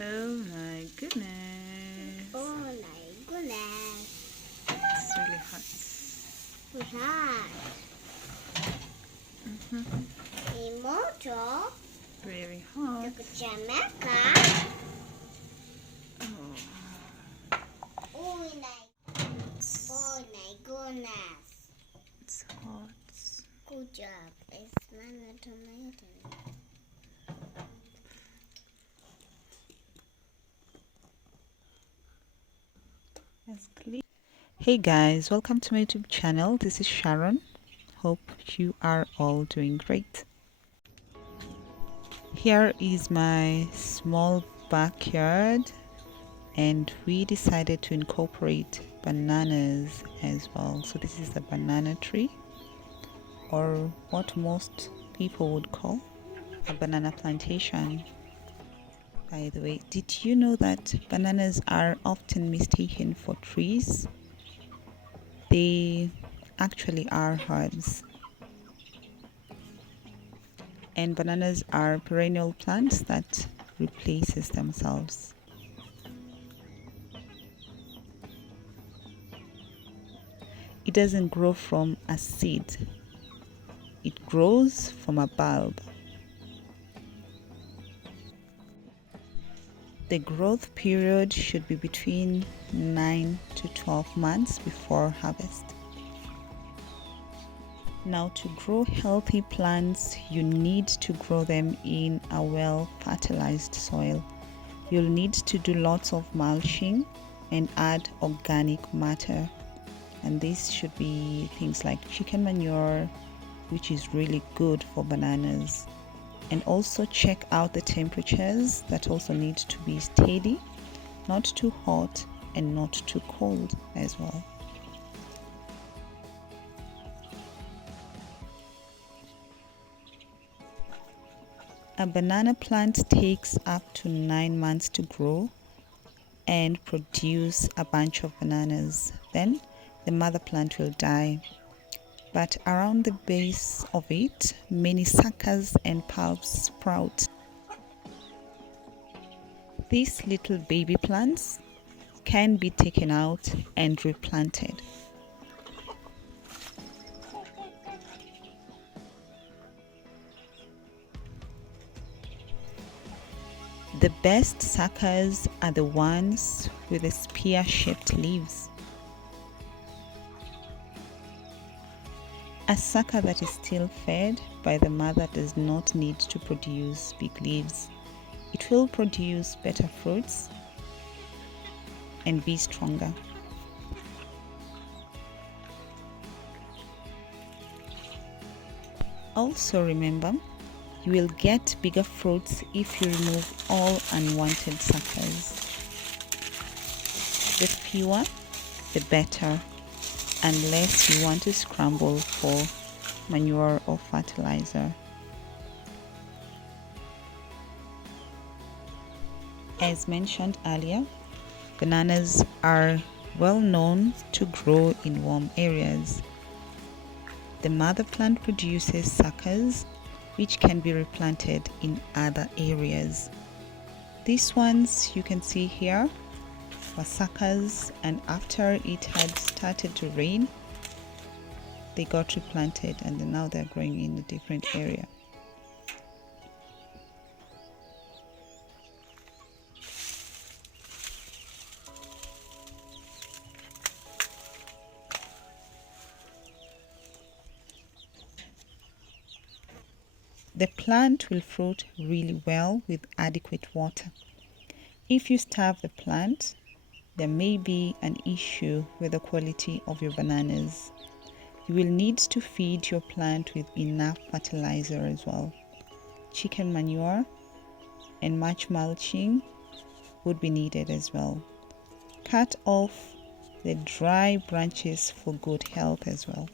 Oh my goodness. Oh my goodness. It's really hot. Hot. Imoto. Very hot. Jamaica. Oh, Oh my. Oh my goodness. it's hot. Good job. It's not tomato. That's clear. Hey guys, welcome to my YouTube channel. This is Sharon. Hope you are all doing great. Here is my small backyard, and we decided to incorporate bananas as well. So this is the banana tree, or what most people would call a banana plantation. By the way, did you know that bananas are often mistaken for trees? They actually are herbs. And bananas are perennial plants that replaces themselves. It doesn't grow from a seed. It grows from a bulb. The growth period should be between 9 to 12 months before harvest. Now, to grow healthy plants, you need to grow them in a well fertilized soil. You'll need to do lots of mulching and add organic matter. And this should be things like chicken manure, which is really good for bananas. And also check out the temperatures that also need to be steady, not too hot and not too cold as well. A banana plant takes up to 9 months to grow and produce a bunch of bananas. Then the mother plant will die. But around the base of it, many suckers and pulps sprout. These little baby plants can be taken out and replanted. The best suckers are the ones with the spear-shaped leaves. A sucker that is still fed by the mother does not need to produce big leaves. It will produce better fruits and be stronger. Also remember, you will get bigger fruits if you remove all unwanted suckers. The fewer, the better, unless you want to scramble for manure or fertilizer. As mentioned earlier, bananas are well known to grow in warm areas. The mother plant produces suckers which can be replanted in other areas. These ones you can see here were suckers, and after it had started to rain, they got replanted and now they're growing in a different area. The plant will fruit really well with adequate water. If you starve the plant, there may be an issue with the quality of your bananas. You will need to feed your plant with enough fertilizer as well. Chicken manure and much mulching would be needed as well. Cut off the dry branches for good health as well.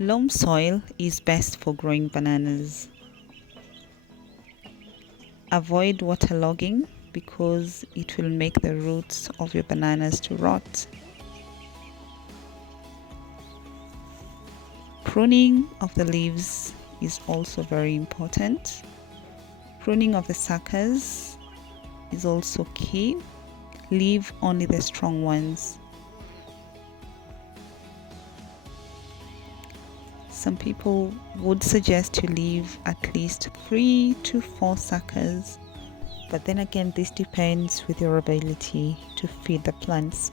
Loam soil is best for growing bananas. Avoid waterlogging because it will make the roots of your bananas to rot. Pruning of the leaves is also very important. Pruning of the suckers is also key. Leave only the strong ones. Some people would suggest to leave at least 3 to 4 suckers, but then again this depends with your ability to feed the plants.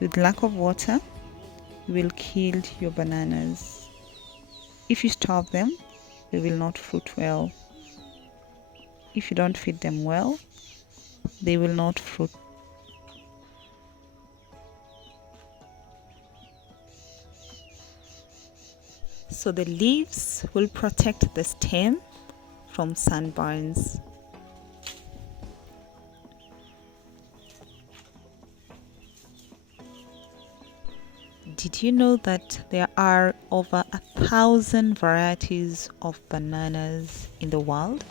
With lack of water, you will kill your bananas. If you starve them, they will not fruit well. If you don't feed them well, they will not fruit. So the leaves will protect the stem from sunburns. Did you know that there are over 1,000 varieties of bananas in the world?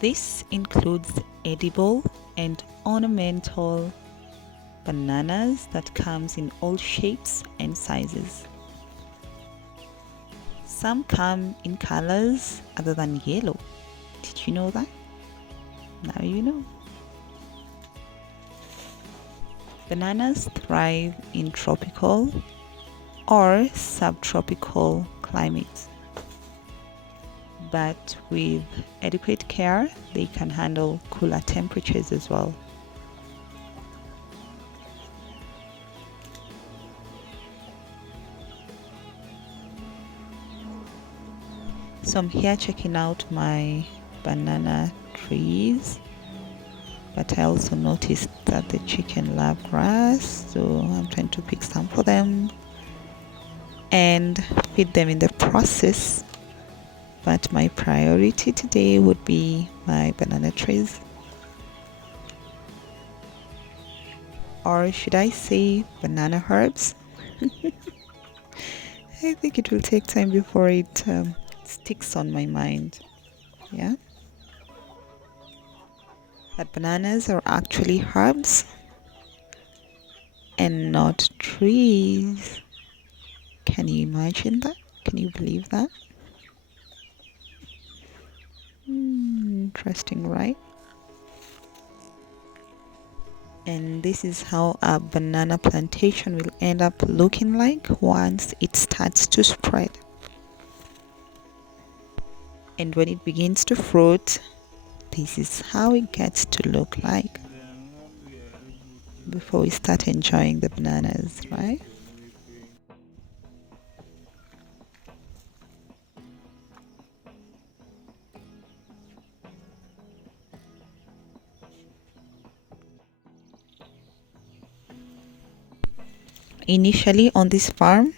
This includes edible and ornamental bananas that comes in all shapes and sizes. Some come in colors other than yellow. Did you know that? Now you know. Bananas thrive in tropical or subtropical climates, but with adequate care, they can handle cooler temperatures as well. So I'm here checking out my banana trees, but I also noticed that the chicken love grass, so I'm trying to pick some for them and feed them in the process. But my priority today would be my banana trees, or should I say banana herbs. I think it will take time before it sticks on my mind. Yeah, that bananas are actually herbs and not trees. Can you imagine that? Can you believe that? Interesting, right? And this is how a banana plantation will end up looking like once it starts to spread. And when it begins to fruit, this is how it gets to look like before we start enjoying the bananas, right? Initially on this farm,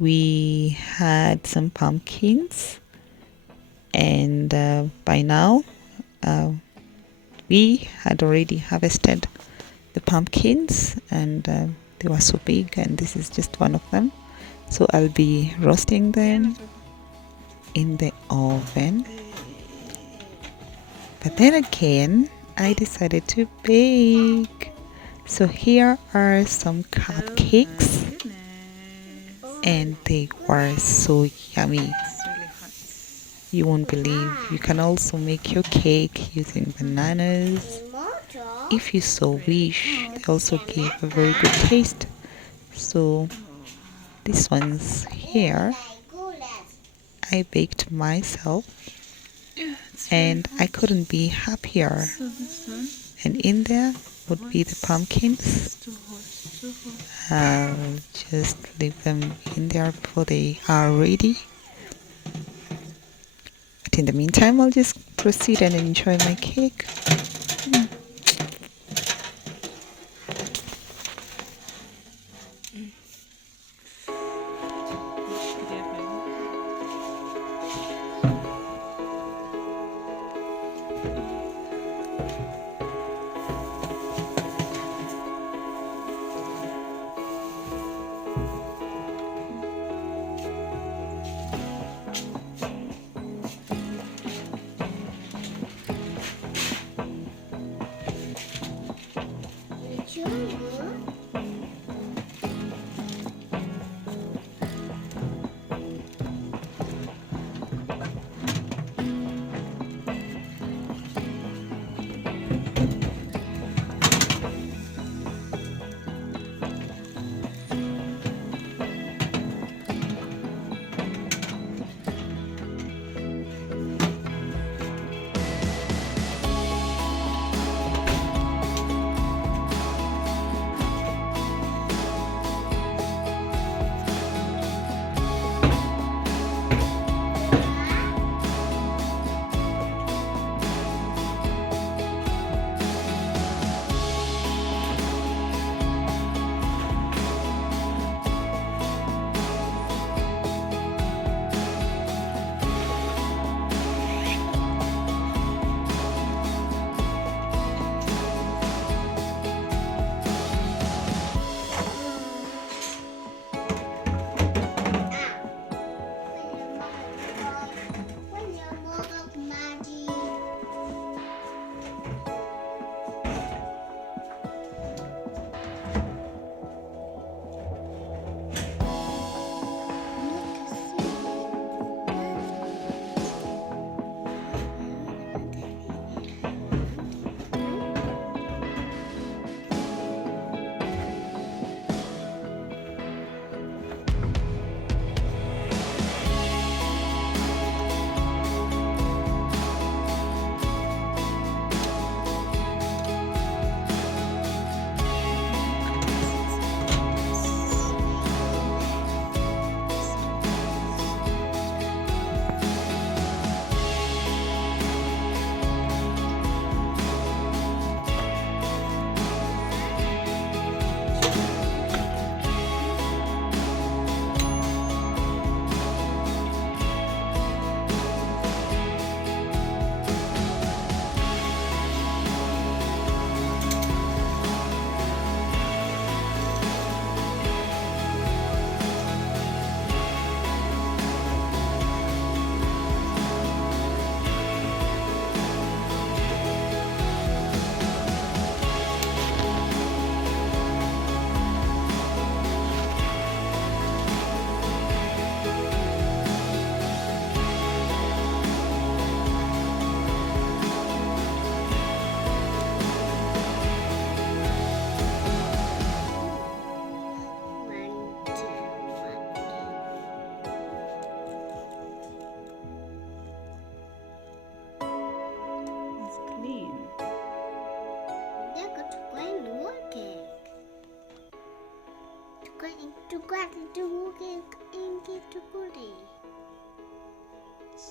we had some pumpkins, and by now we had already harvested the pumpkins, and they were so big, and this is just one of them. So I'll be roasting them in the oven. But then again, I decided to bake. So here are some cupcakes, and they were so yummy. You won't believe. You can also make your cake using bananas if you so wish. They also give a very good taste. So these ones here I baked myself, and I couldn't be happier. And in there would be the pumpkins. I'll just leave them in there before they are ready. But in the meantime, I'll just proceed and enjoy my cake.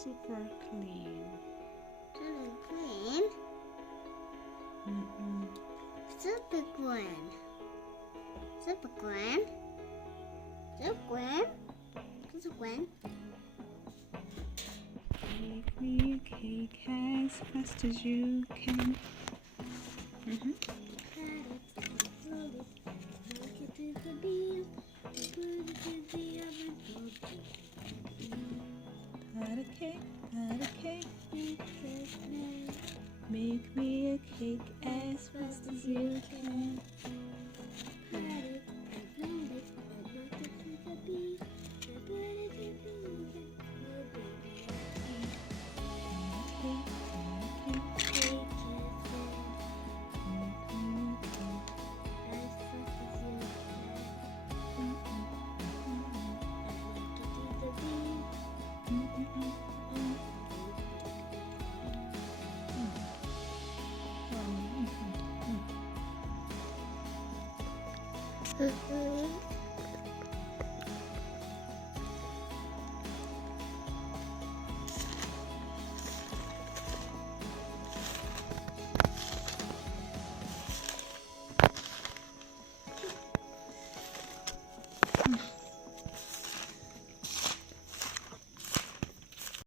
super clean. Super clean. Super clean. Super clean. Super clean. Super clean. Make me a cake as fast as you can. Got a cake, make me a cake as fast as you can.